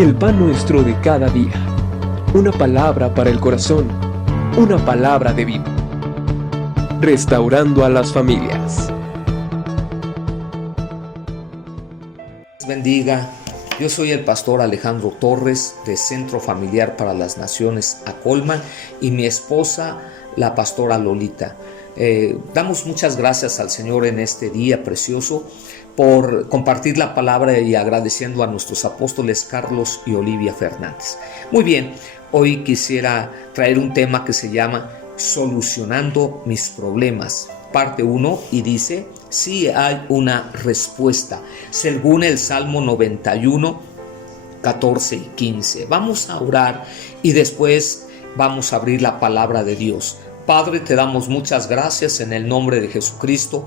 El pan nuestro de cada día. Una palabra para el corazón. Una palabra de vida. Restaurando a las familias. Bendiga. Yo soy el pastor Alejandro Torres de Centro Familiar para las Naciones Acolman y mi esposa, la pastora Lolita. Damos muchas gracias al Señor en este día precioso por compartir la palabra y agradeciendo a nuestros apóstoles Carlos y Olivia Fernández. Muy bien, hoy quisiera traer un tema que se llama Solucionando mis problemas, parte 1, y dice: sí hay una respuesta, según el Salmo 91, 14 y 15. Vamos a orar y después vamos a abrir la palabra de Dios. Padre, te damos muchas gracias en el nombre de Jesucristo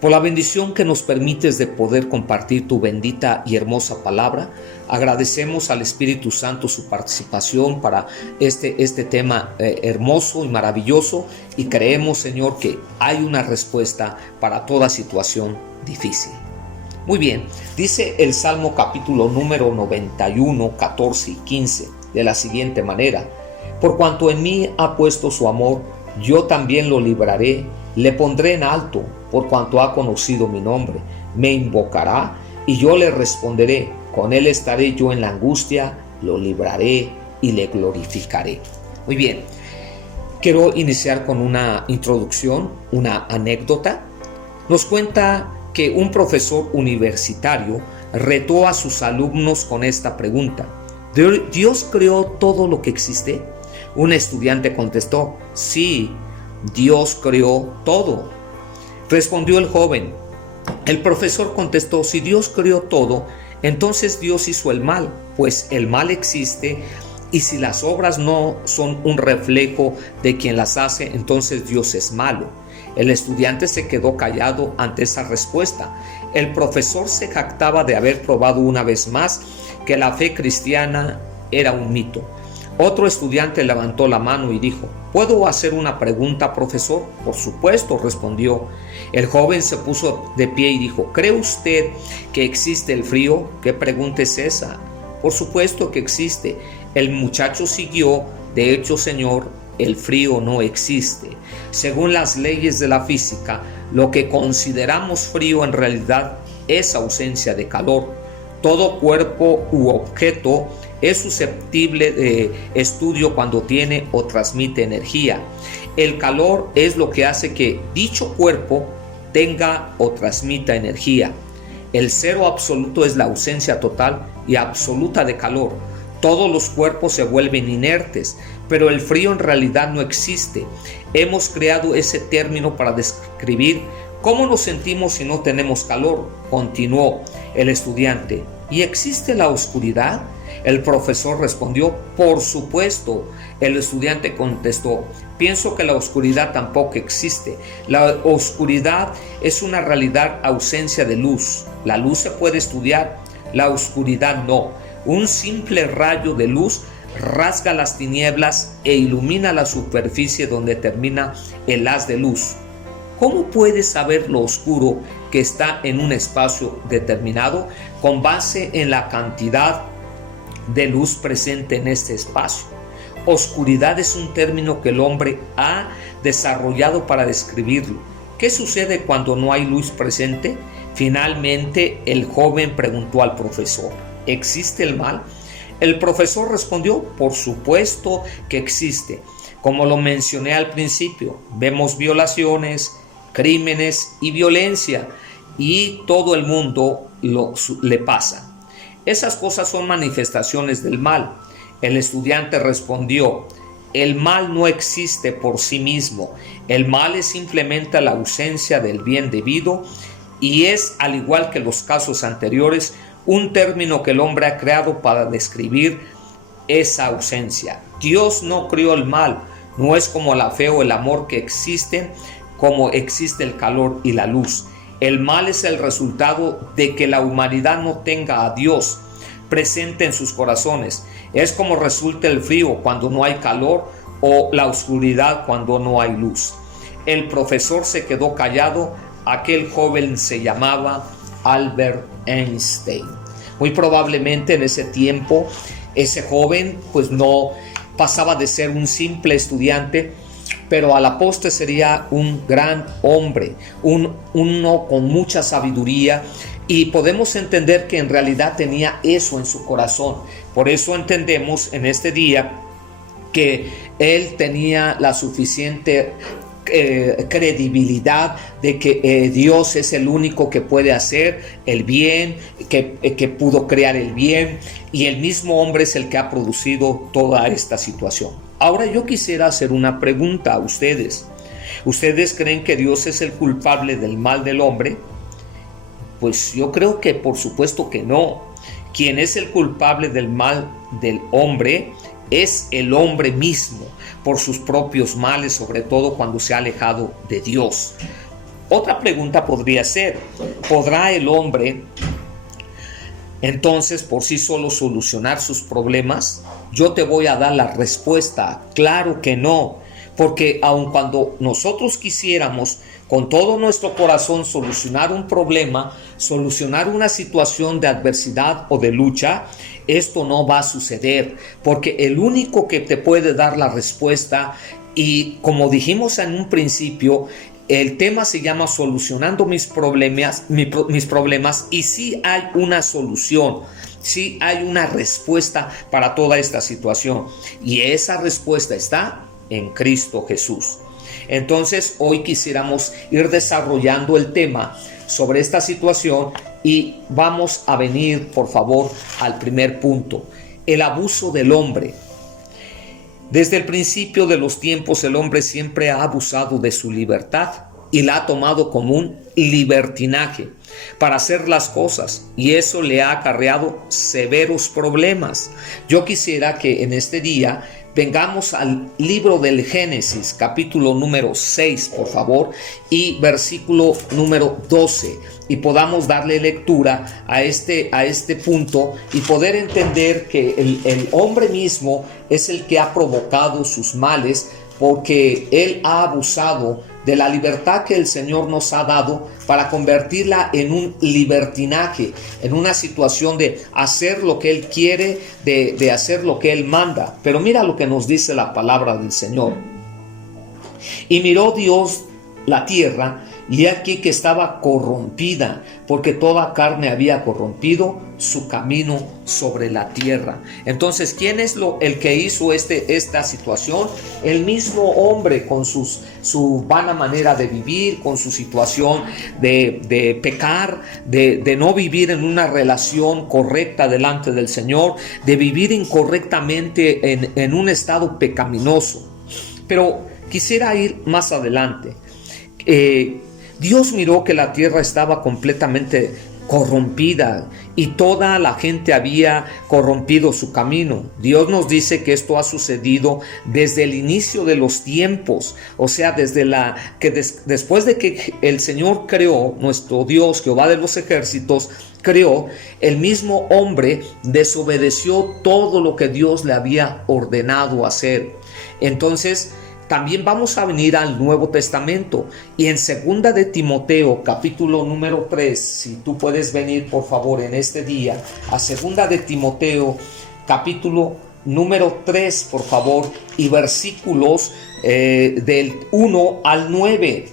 por la bendición que nos permites de poder compartir tu bendita y hermosa palabra. Agradecemos al Espíritu Santo su participación para este tema hermoso y maravilloso, y creemos, Señor, que hay una respuesta para toda situación difícil. Muy bien, dice el Salmo capítulo número 91, 14 y 15 de la siguiente manera: por cuanto en mí ha puesto su amor, yo también lo libraré, le pondré en alto, por cuanto ha conocido mi nombre. Me invocará y yo le responderé, con él estaré yo en la angustia, lo libraré y le glorificaré. Muy bien, quiero iniciar con una introducción, una anécdota. Nos cuenta que un profesor universitario retó a sus alumnos con esta pregunta: ¿Dios creó todo lo que existe? Un estudiante contestó: sí, Dios creó todo. Respondió el joven. El profesor contestó: si Dios creó todo, entonces Dios hizo el mal, pues el mal existe, y si las obras no son un reflejo de quien las hace, entonces Dios es malo. El estudiante se quedó callado ante esa respuesta. El profesor se jactaba de haber probado una vez más que la fe cristiana era un mito. Otro estudiante levantó la mano y dijo: ¿puedo hacer una pregunta, profesor? Por supuesto, respondió. El joven se puso de pie y dijo: ¿cree usted que existe el frío? ¿Qué pregunta es esa? Por supuesto que existe. El muchacho siguió: de hecho, señor, el frío no existe. Según las leyes de la física, lo que consideramos frío en realidad es ausencia de calor. Todo cuerpo u objeto es susceptible de estudio cuando tiene o transmite energía. El calor es lo que hace que dicho cuerpo tenga o transmita energía. El cero absoluto es la ausencia total y absoluta de calor. Todos los cuerpos se vuelven inertes, pero el frío en realidad no existe. Hemos creado ese término para describir cómo nos sentimos si no tenemos calor. Continuó el estudiante: ¿y existe la oscuridad? El profesor respondió: por supuesto. El estudiante contestó: pienso que la oscuridad tampoco existe. La oscuridad es una realidad, ausencia de luz. La luz se puede estudiar, la oscuridad no. Un simple rayo de luz rasga las tinieblas e ilumina la superficie donde termina el haz de luz. ¿Cómo puedes saber lo oscuro que está en un espacio determinado? Con base en la cantidad de luz presente en este espacio. Oscuridad es un término que el hombre ha desarrollado para describirlo. ¿Qué sucede cuando no hay luz presente? Finalmente, el joven preguntó al profesor: ¿existe el mal? El profesor respondió: por supuesto que existe. Como lo mencioné al principio, vemos violaciones, crímenes y violencia, y todo el mundo le pasa. Esas cosas son manifestaciones del mal. El estudiante respondió: el mal no existe por sí mismo. El mal es simplemente la ausencia del bien debido, y es, al igual que los casos anteriores, un término que el hombre ha creado para describir esa ausencia. Dios no creó el mal. No es como la fe o el amor que existen, como existe el calor y la luz. El mal es el resultado de que la humanidad no tenga a Dios presente en sus corazones. Es como resulta el frío cuando no hay calor, o la oscuridad cuando no hay luz. El profesor se quedó callado. Aquel joven se llamaba Albert Einstein. Muy probablemente en ese tiempo ese joven pues no pasaba de ser un simple estudiante, pero a la postre sería un gran hombre, uno con mucha sabiduría, y podemos entender que en realidad tenía eso en su corazón. Por eso entendemos en este día que él tenía la suficiente credibilidad de que Dios es el único que puede hacer el bien, que pudo crear el bien, y el mismo hombre es el que ha producido toda esta situación. Ahora yo quisiera hacer una pregunta a ustedes. ¿Ustedes creen que Dios es el culpable del mal del hombre? Pues yo creo que por supuesto que no. Quien es el culpable del mal del hombre es el hombre mismo, por sus propios males, sobre todo cuando se ha alejado de Dios. Otra pregunta podría ser: ¿podrá el hombre entonces por sí solo solucionar sus problemas? Yo te voy a dar la respuesta: claro que no, porque aun cuando nosotros quisiéramos con todo nuestro corazón solucionar un problema, solucionar una situación de adversidad o de lucha, esto no va a suceder, porque el único que te puede dar la respuesta, y como dijimos en un principio, el tema se llama solucionando mis problemas, y sí hay una solución, sí hay una respuesta para toda esta situación, y esa respuesta está en Cristo Jesús. Entonces hoy quisiéramos ir desarrollando el tema sobre esta situación, y vamos a venir por favor al primer punto: el abuso del hombre. Desde el principio de los tiempos el hombre siempre ha abusado de su libertad y la ha tomado como un libertinaje para hacer las cosas, y eso le ha acarreado severos problemas. Yo quisiera que en este día vengamos al libro del Génesis, capítulo número 6, por favor, y versículo número 12, y podamos darle lectura a este punto y poder entender que el hombre mismo es el que ha provocado sus males, porque él ha abusado de la libertad que el Señor nos ha dado para convertirla en un libertinaje, en una situación de hacer lo que Él quiere, de hacer lo que Él manda. Pero mira lo que nos dice la palabra del Señor. Y miró Dios la tierra, y aquí que estaba corrompida, porque toda carne había corrompido su camino sobre la tierra. Entonces, ¿quién es el que hizo esta situación? El mismo hombre, con su vana manera de vivir, con su situación de pecar, de no vivir en una relación correcta delante del Señor, de vivir incorrectamente en un estado pecaminoso. Pero quisiera ir más adelante. Dios miró que la tierra estaba completamente corrompida y toda la gente había corrompido su camino. Dios nos dice que esto ha sucedido desde el inicio de los tiempos, o sea, después de que el Señor creó, nuestro Dios, Jehová de los ejércitos, creó, el mismo hombre desobedeció todo lo que Dios le había ordenado hacer. Entonces, también vamos a venir al Nuevo Testamento, y en 2 de Timoteo, capítulo número 3, si tú puedes venir por favor en este día, a 2 de Timoteo, capítulo número 3, por favor, y versículos del 1 al 9.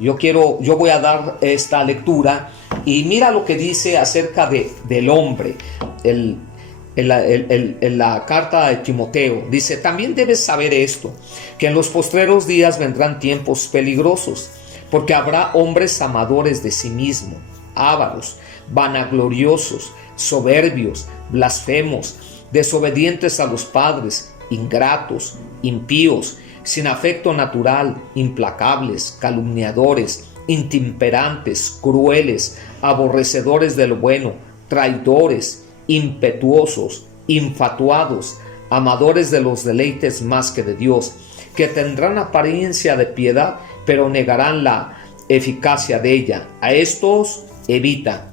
Yo voy a dar esta lectura, y mira lo que dice acerca del hombre. En la carta de Timoteo dice: también debes saber esto, que en los postreros días vendrán tiempos peligrosos, porque habrá hombres amadores de sí mismos, ávaros, vanagloriosos, soberbios, blasfemos, desobedientes a los padres, ingratos, impíos, sin afecto natural, implacables, calumniadores, intemperantes, crueles, aborrecedores de lo bueno, traidores, impetuosos, infatuados, amadores de los deleites más que de Dios, que tendrán apariencia de piedad, pero negarán la eficacia de ella. A estos evita,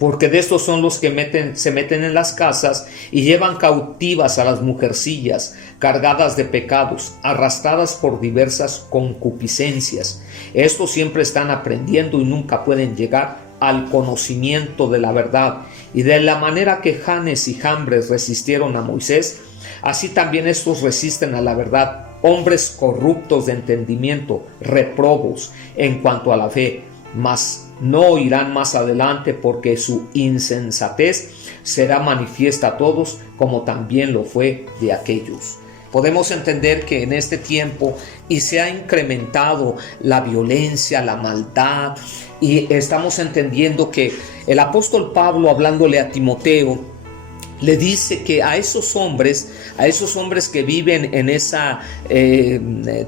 porque de estos son los que se meten en las casas y llevan cautivas a las mujercillas, cargadas de pecados, arrastradas por diversas concupiscencias. Estos siempre están aprendiendo y nunca pueden llegar al conocimiento de la verdad. Y de la manera que Janes y Jambres resistieron a Moisés, así también estos resisten a la verdad, hombres corruptos de entendimiento, reprobos en cuanto a la fe, mas no irán más adelante, porque su insensatez será manifiesta a todos, como también lo fue de aquellos. Podemos entender que en este tiempo y se ha incrementado la violencia, la maldad, y estamos entendiendo que el apóstol Pablo, hablándole a Timoteo, le dice que a esos hombres que viven en esa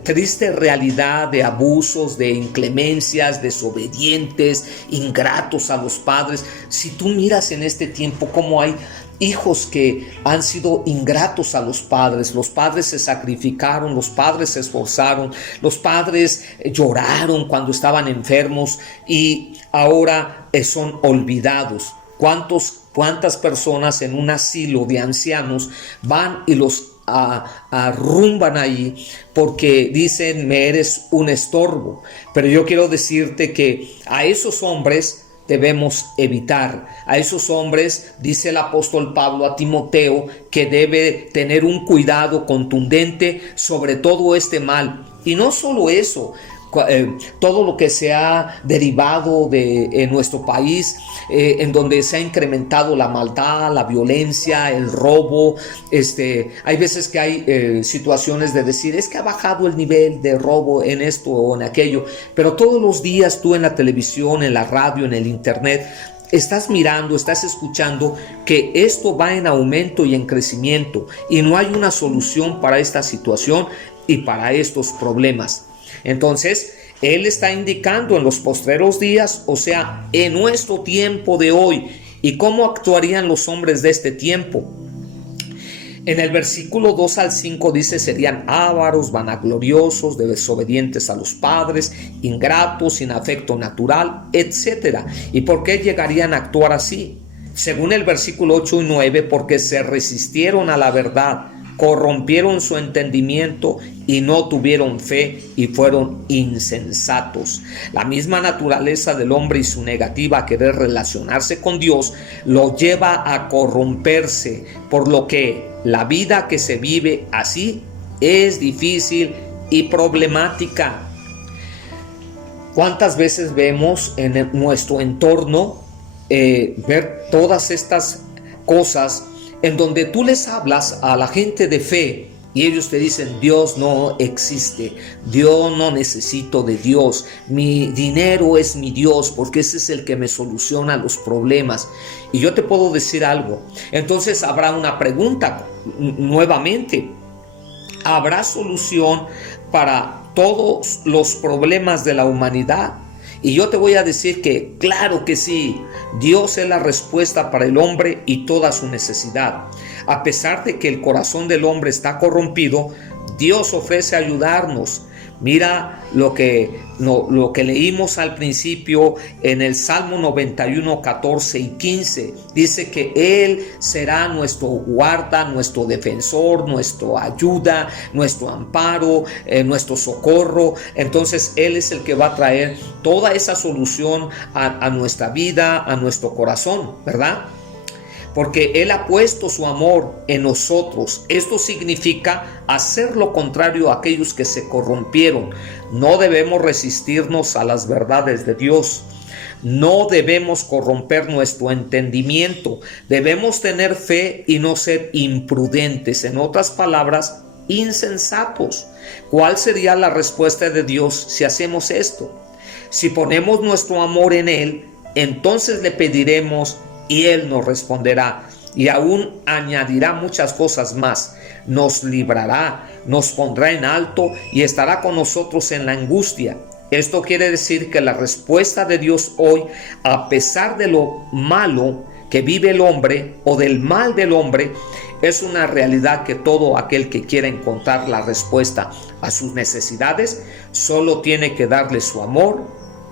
triste realidad de abusos, de inclemencias, desobedientes, ingratos a los padres, si tú miras en este tiempo cómo hay hijos que han sido ingratos a los padres se sacrificaron, los padres se esforzaron, los padres lloraron cuando estaban enfermos y ahora son olvidados. ¿Cuántas personas en un asilo de ancianos van y los arrumban ahí porque dicen me eres un estorbo? Pero yo quiero decirte que a esos hombres debemos evitar. A esos hombres, dice el apóstol Pablo a Timoteo, que debe tener un cuidado contundente sobre todo este mal. Y no solo eso, todo lo que se ha derivado en nuestro país, en donde se ha incrementado la maldad, la violencia, el robo. Hay veces que hay situaciones de decir, es que ha bajado el nivel de robo en esto o en aquello, pero todos los días tú en la televisión, en la radio, en el internet, estás mirando, estás escuchando que esto va en aumento y en crecimiento, y no hay una solución para esta situación y para estos problemas. Entonces, él está indicando en los postreros días, o sea, en nuestro tiempo de hoy, y cómo actuarían los hombres de este tiempo. En el versículo 2 al 5 dice, serían ávaros, vanagloriosos, desobedientes a los padres, ingratos, sin afecto natural, etc. ¿Y por qué llegarían a actuar así? Según el versículo 8 y 9, porque se resistieron a la verdad, corrompieron su entendimiento y no tuvieron fe y fueron insensatos. La misma naturaleza del hombre y su negativa a querer relacionarse con Dios lo lleva a corromperse, por lo que la vida que se vive así es difícil y problemática. ¿Cuántas veces vemos en nuestro entorno ver todas estas cosas en donde tú les hablas a la gente de fe y ellos te dicen, Dios no existe, yo no necesito de Dios, mi dinero es mi Dios porque ese es el que me soluciona los problemas? Y yo te puedo decir algo, entonces habrá una pregunta nuevamente, ¿habrá solución para todos los problemas de la humanidad? Y yo te voy a decir que claro que sí, Dios es la respuesta para el hombre y toda su necesidad. A pesar de que el corazón del hombre está corrompido, Dios ofrece ayudarnos. Mira lo que leímos al principio en el Salmo 91, 14 y 15. Dice que Él será nuestro guarda, nuestro defensor, nuestra ayuda, nuestro amparo, nuestro socorro. Entonces Él es el que va a traer toda esa solución a nuestra vida, a nuestro corazón, ¿verdad? Porque Él ha puesto su amor en nosotros. Esto significa hacer lo contrario a aquellos que se corrompieron. No debemos resistirnos a las verdades de Dios. No debemos corromper nuestro entendimiento. Debemos tener fe y no ser imprudentes. En otras palabras, insensatos. ¿Cuál sería la respuesta de Dios si hacemos esto? Si ponemos nuestro amor en Él, entonces le pediremos y Él nos responderá y aún añadirá muchas cosas más. Nos librará, nos pondrá en alto y estará con nosotros en la angustia. Esto quiere decir que la respuesta de Dios hoy, a pesar de lo malo que vive el hombre o del mal del hombre, es una realidad que todo aquel que quiera encontrar la respuesta a sus necesidades solo tiene que darle su amor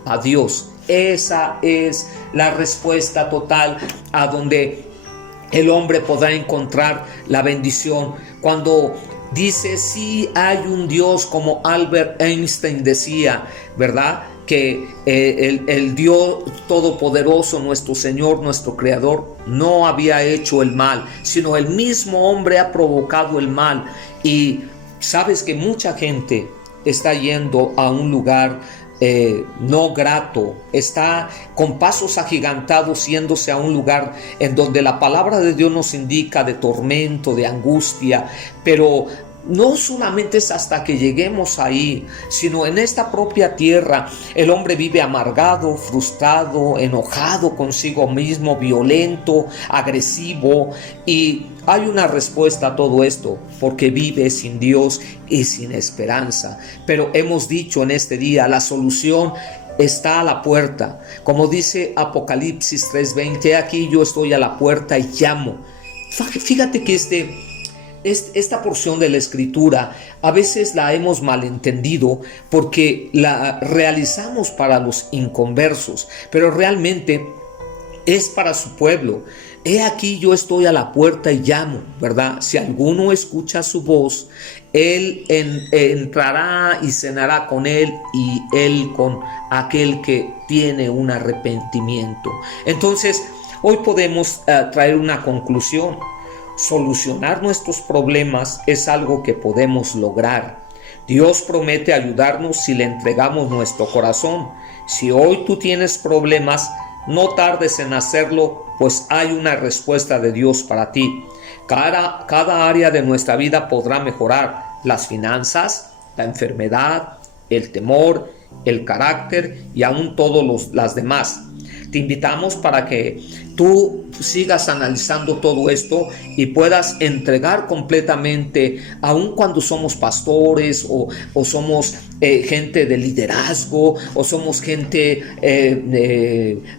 a Dios. Esa es la respuesta total a donde el hombre podrá encontrar la bendición. Cuando dice, sí hay un Dios, como Albert Einstein decía, ¿verdad? Que el Dios Todopoderoso, nuestro Señor, nuestro Creador, no había hecho el mal, sino el mismo hombre ha provocado el mal. Y sabes que mucha gente está yendo a un lugar no grato, está con pasos agigantados yéndose a un lugar en donde la palabra de Dios nos indica de tormento, de angustia, pero no solamente es hasta que lleguemos ahí, sino en esta propia tierra el hombre vive amargado, frustrado, enojado consigo mismo, violento, agresivo, y hay una respuesta a todo esto, porque vive sin Dios y sin esperanza. Pero hemos dicho en este día, la solución está a la puerta. Como dice Apocalipsis 3:20, aquí yo estoy a la puerta y llamo. Fíjate que esta porción de la escritura a veces la hemos malentendido porque la realizamos para los inconversos, pero realmente es para su pueblo. He aquí yo estoy a la puerta y llamo, ¿verdad? Si alguno escucha su voz, él entrará y cenará con él y él con aquel que tiene un arrepentimiento. Entonces, hoy podemos traer una conclusión. Solucionar nuestros problemas es algo que podemos lograr. Dios promete ayudarnos si le entregamos nuestro corazón. Si hoy tú tienes problemas, no tardes en hacerlo, pues hay una respuesta de Dios para ti. Cada área de nuestra vida podrá mejorar: las finanzas, la enfermedad, el temor, el carácter y aún todas las demás. Te invitamos para que tú sigas analizando todo esto y puedas entregar completamente, aun cuando somos pastores o somos gente de liderazgo o somos gente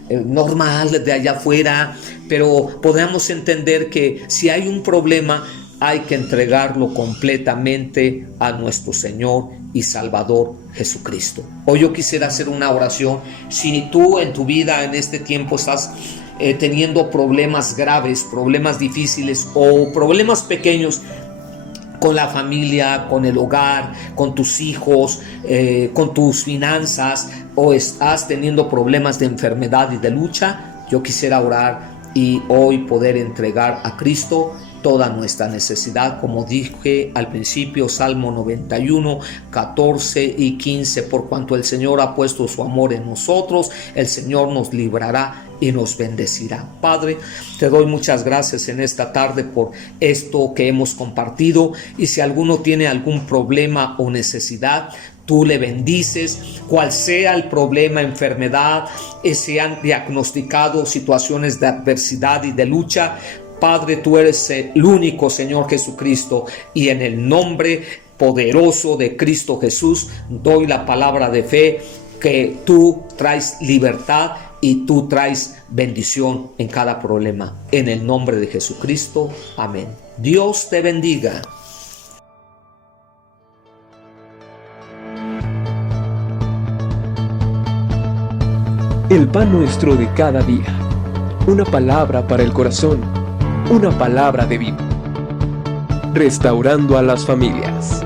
normal de allá afuera, pero podamos entender que si hay un problema, hay que entregarlo completamente a nuestro Señor y Salvador Jesucristo. Hoy yo quisiera hacer una oración. Si tú en tu vida en este tiempo estás teniendo problemas graves, problemas difíciles o problemas pequeños con la familia, con el hogar, con tus hijos, con tus finanzas, o estás teniendo problemas de enfermedad y de lucha, yo quisiera orar y hoy poder entregar a Cristo toda nuestra necesidad, como dije al principio, Salmo 91, 14 y 15, por cuanto el Señor ha puesto su amor en nosotros, el Señor nos librará y nos bendecirá. Padre, te doy muchas gracias en esta tarde por esto que hemos compartido, y si alguno tiene algún problema o necesidad, tú le bendices, cual sea el problema, enfermedad, se han diagnosticado situaciones de adversidad y de lucha. Padre, tú eres el único Señor Jesucristo, y en el nombre poderoso de Cristo Jesús doy la palabra de fe que tú traes libertad y tú traes bendición en cada problema. En el nombre de Jesucristo, amén. Dios te bendiga. El pan nuestro de cada día. Una palabra para el corazón. Una palabra de vida. Restaurando a las familias.